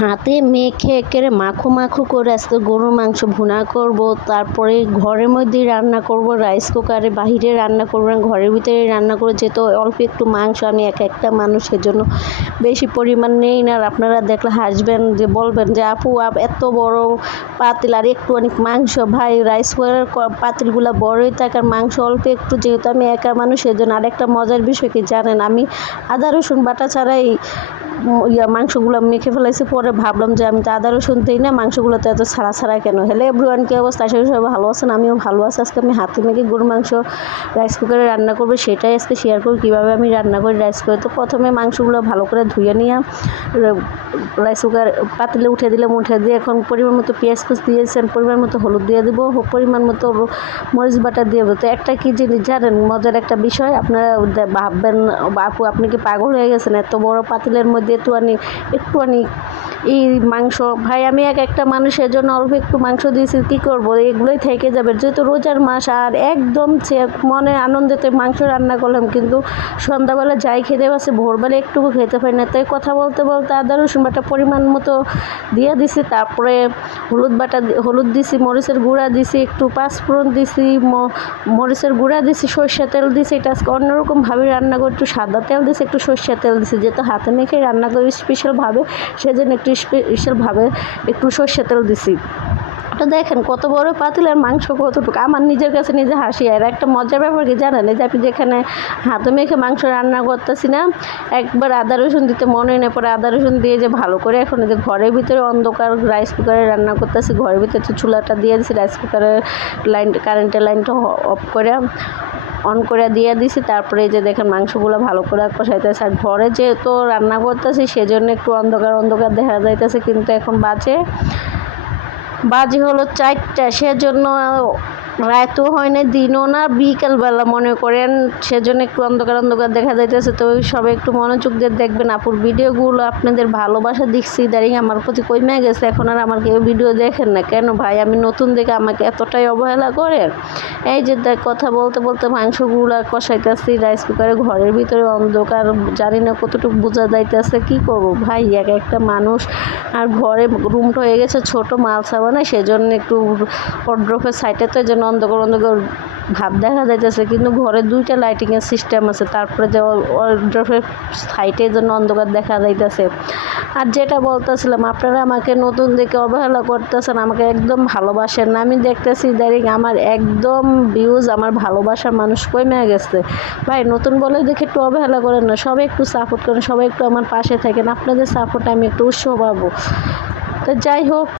হাতে মেখে একেবারে মাখো মাখো করে আজকে গরুর মাংস ভুনা করব। তারপরে ঘরের মধ্যেই রান্না করব, রাইস কুকারে বাহিরে রান্না করব না, ঘরের ভিতরে রান্না করে, যেহেতু অল্প একটু মাংস, আমি একটা মানুষের জন্য বেশি পরিমাণ নেই না। আর আপনারা দেখলে হাসবেন, যে বলবেন যে আপু এত বড় পাতিল আর একটু অনেক মাংস। ভাই, রাইস কুকারের পাতিলগুলো বড়ই থাকে আর মাংস অল্প একটু, যেহেতু আমি একা মানুষ সেজন্য। আরেকটা মজার বিষয় কি জানেন, আমি আদা রসুন বাটা ছাড়াই মাংসগুলো মেখে ফেলাইছি। পরে ভাবলাম যে আমি তো আদা রসুন দিই না, মাংসগুলোতে এত ছাড়া ছাড়া কেন। হ্যালো এভরিওয়ান, কী অবস্থা? আশা করি সবাই ভালো আছেন, আমিও ভালো আছি। আজকে আমি হাতে মেখে গরুর মাংস রাইস কুকারে রান্না করবো, সেটাই আজকে শেয়ার করি কীভাবে আমি রান্না করি রাইস কুকারে। তো প্রথমে মাংসগুলো ভালো করে ধুয়ে নিয়ে রাইস কুকার পাতিলে উঠে দিলাম। উঠে দিয়ে এখন পরিমাণ মতো পেঁয়াজ কুচ দিয়েছেন, পরিমাণ মতো হলুদ দিয়ে দেবো, পরিমাণ মতো মরিচ বাটা দিয়ে দেবো। তো একটা কী জিনিস জানেন, মজার একটা বিষয়, আপনারা ভাববেন আপু আপনি কি পাগল হয়ে গেছেন, এত বড় পাতিলের মধ্যে একটুখানি এই মাংস। ভাই, আমি একটা মানুষের জন্য অল্প একটু মাংস দিয়েছি, কী করবো, এগুলোই থেকে যাবে, যেহেতু রোজার মাস। আর একদম মনে আনন্দেতে মাংস রান্না করলাম, কিন্তু সন্ধ্যাবেলা যাই খেতে পারছি, ভোরবেলা একটুকু খেতে পারি না। তাই কথা বলতে বলতে আদা রসুন বাটা পরিমাণ মতো দিয়ে দিছি। তারপরে হলুদ দিছি, মরিচের গুঁড়া দিছি, একটু পাঁচফোড়ন দিছি, মরিচের গুঁড়া দিছি, সরষের তেল দিছি। এটা আজকে অন্যরকমভাবে রান্না করি, একটু সাদা তেল দিছি, একটু সরষের তেল দিছি, যেহেতু হাতে মেখে রান্না করি স্পেশালভাবে, সেজন্য একটু স্পেশালভাবে একটু সরষের তেল দিছি। তো দেখেন কত বড় পাতিল আর মাংস কতটুকু, আমার নিজের কাছে নিজে হাসি। আর একটা মজার ব্যাপার কি জানেন, এই যে আমি যেখানে হাতে মেখে মাংস রান্না করতেছি না, একবার আদা রসুন দিতে মনে নেই, পরে আদা রসুন দিয়ে যে ভালো করে এখন যে ঘরের ভিতরে অন্ধকার রাইস কুকারে রান্না করতেছি, ঘরের ভিতরে চুলাটা দিয়ে দিছি, রাইস কুকারের কারেন্টের লাইনটা অন করে দিয়ে দিছি। তারপরে এই যে দেখেন মাংসগুলো ভালো করে কষাইতেছে। আর ঘরে যেহেতু রান্না করতেছি সেজন্য একটু অন্ধকার দেখা যাইতেছে, কিন্তু এখন বাজে হলো 4টা, সেজন্য রাতও হয় না, দিনও না, বিকেলবেলা মনে করেন, সেজন্য একটু অন্ধকার দেখা যাইতেছে। তো সবাই একটু মনোযোগ দিয়ে দেখবেন। আপুর ভিডিওগুলো আপনাদের ভালোবাসা দেখছি দাঁড়িয়ে আমার প্রতি কমে গেছে, এখন আর আমার কেউ ভিডিও দেখেন না কেন ভাই? আমি নতুন দেখে আমাকে এতটাই অবহেলা করেন। এই যে কথা বলতে বলতে মাংসগুলো কষাইতেছি রাইস কুকারে, ঘরের ভিতরে অন্ধকার, জানি না কতটুকু বোঝা যাইতেছে, কি করব ভাই, একটা মানুষ। আর ঘরে রুমটা হয়ে গেছে ছোট, মাল সাবানা, সেজন্য একটু ওয়ারড্রোবের সাইডে, তো এই জন্য অন্ধকার ভাব দেখা যাইতেছে, কিন্তু ঘরে 2টা লাইটিংয়ের সিস্টেম আছে। তারপরে যে ওয়ারড্রোবের সাইডে জন্য অন্ধকার দেখা যাইতেছে। আর যেটা বলতেছিলাম, আপনারা আমাকে নতুন দেখে অবহেলা করতেছেন, আমাকে একদম ভালোবাসেন না। আমি দেখতেছি ইদারিং আমার একদম ভিউজ, আমার ভালোবাসার মানুষ কমে গেছে। ভাই, নতুন বলে দেখে একটু অবহেলা করেন না, সবাই একটু সাপোর্ট করেন, সবাই একটু আমার পাশে থাকেন, আপনাদের সাপোর্টে আমি একটু উৎসাহ পাবো। তো যাই হোক।